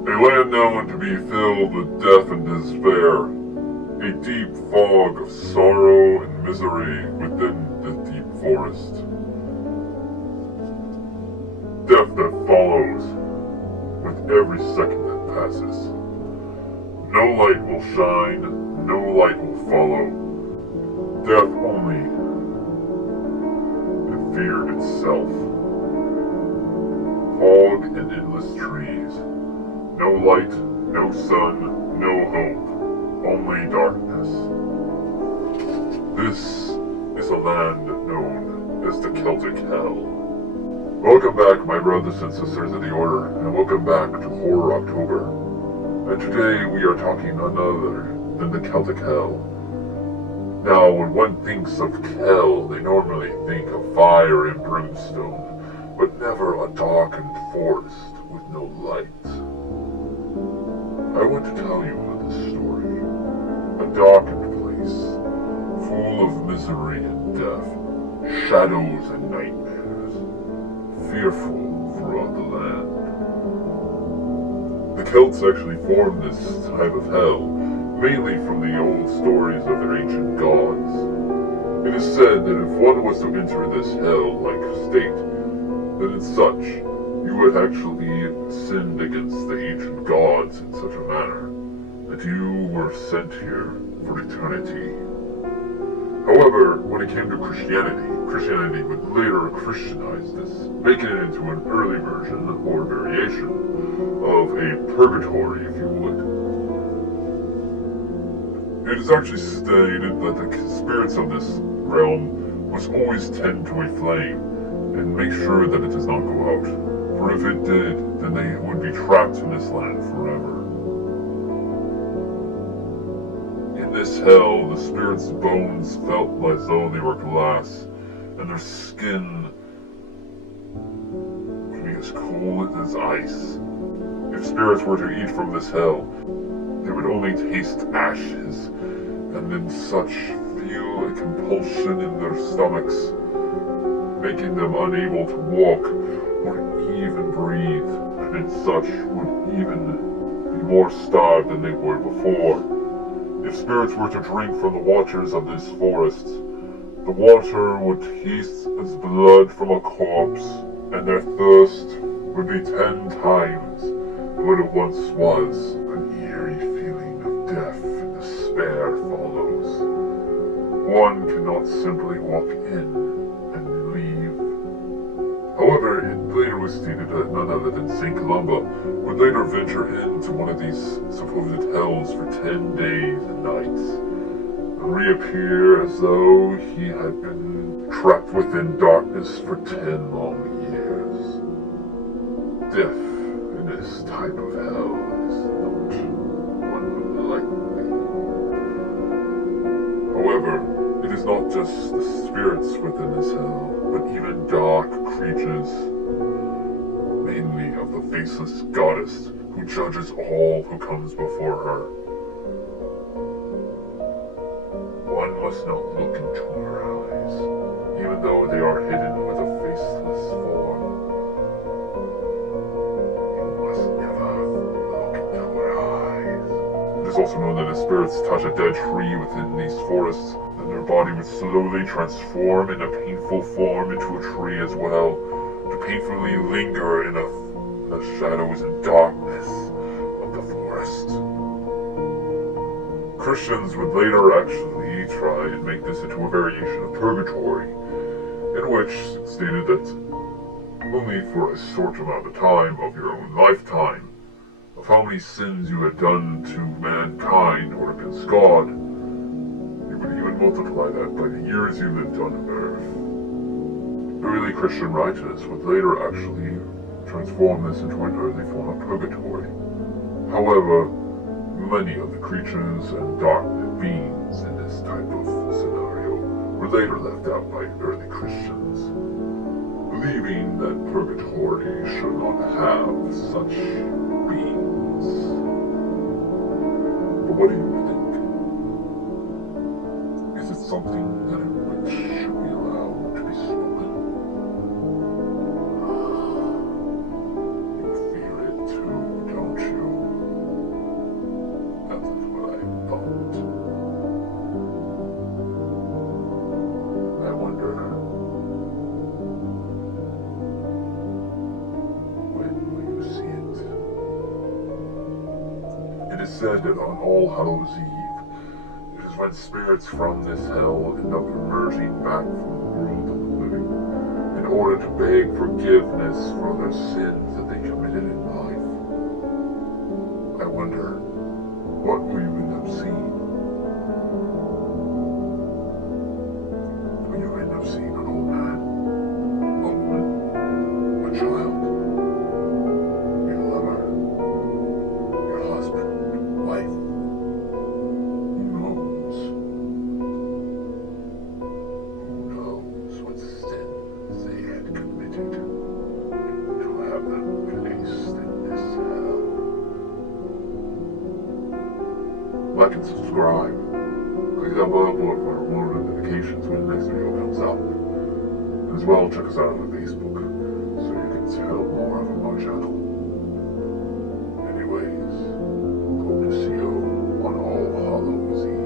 A land known to be filled with death and despair, a deep fog of sorrow and misery within the deep forest. Death that follows with every second that passes. No light will shine, no light will follow. Death only, and fear itself. Fog and endless trees. No light, no sun, no hope, only darkness. This is a land known as the Celtic Hell. Welcome back, my brothers and sisters of the Order, and welcome back to Horror October. And today we are talking none other than the Celtic Hell. Now, when one thinks of hell, they normally think of fire and brimstone, but never a darkened forest with no light. I want to tell you this story. A darkened place, full of misery and death, shadows and nightmares, fearful throughout the land. The Celts actually formed this type of hell, mainly from the old stories of their ancient gods. It is said that if one was to enter this hell-like state, then as such, you had actually sinned against the ancient gods in such a manner that you were sent here for eternity. However, when it came to Christianity would later Christianize this, making it into an early version or variation of a purgatory, if you would. It is actually stated that the spirits of this realm must always tend to a flame and make sure that it does not go out. For if it did, then they would be trapped in this land forever. In this hell, the spirits' bones felt as though they were glass, and their skin would be as cold as ice. If spirits were to eat from this hell, they would only taste ashes, and in such feel a compulsion in their stomachs, making them unable to walk or even breathe, and in such would even be more starved than they were before. If spirits were to drink from the waters of this forest, the water would taste as blood from a corpse, and their thirst would be 10 times what it once was. An eerie feeling of death and despair follows. One cannot simply walk in and leave. However, it later was stated that none other than St. Columba would later venture into one of these supposed hells for 10 days and nights, and reappear as though he had been trapped within darkness for 10 long years. Death in this type of hell is not unlikely. However, it is not just the spirits within this hell, but even dark creatures, mainly of the faceless goddess who judges all who comes before her. One must not look into her eyes, even though they are hidden with a faceless form. You must never look into her eyes. It is also known that if spirits touch a dead tree within these forests, then their body would slowly transform in a painful form into a tree as well, to painfully linger in the shadows and darkness of the forest. Christians would later actually try and make this into a variation of purgatory, in which it stated that only for a short amount of time of your own lifetime, of how many sins you had done to mankind or against God, you would even multiply that by the years you lived on earth. Early Christian writers would later actually transform this into an early form of purgatory. However, many of the creatures and dark beings in this type of scenario were later left out by early Christians, believing that purgatory should not have such beings. But what do you think? Is it something that in which should be allowed to be spoken? You fear it too, don't you? said that on All Hallows Eve, it is when spirits from this hell end up emerging back from the world of the living in order to beg forgiveness for their sins that they committed in life. I wonder, what will you end up seeing? Will you end up seeing an old man, a woman, a child, your lover, your husband, wife? Who knows? Who knows what sins they had committed to have them placed in this hell? Like and subscribe. Click that bell for more notifications when the next video comes out. And as well, check us out on Facebook so you can tell more about my channel. Anyways, hope to see you on All Hallows Eve.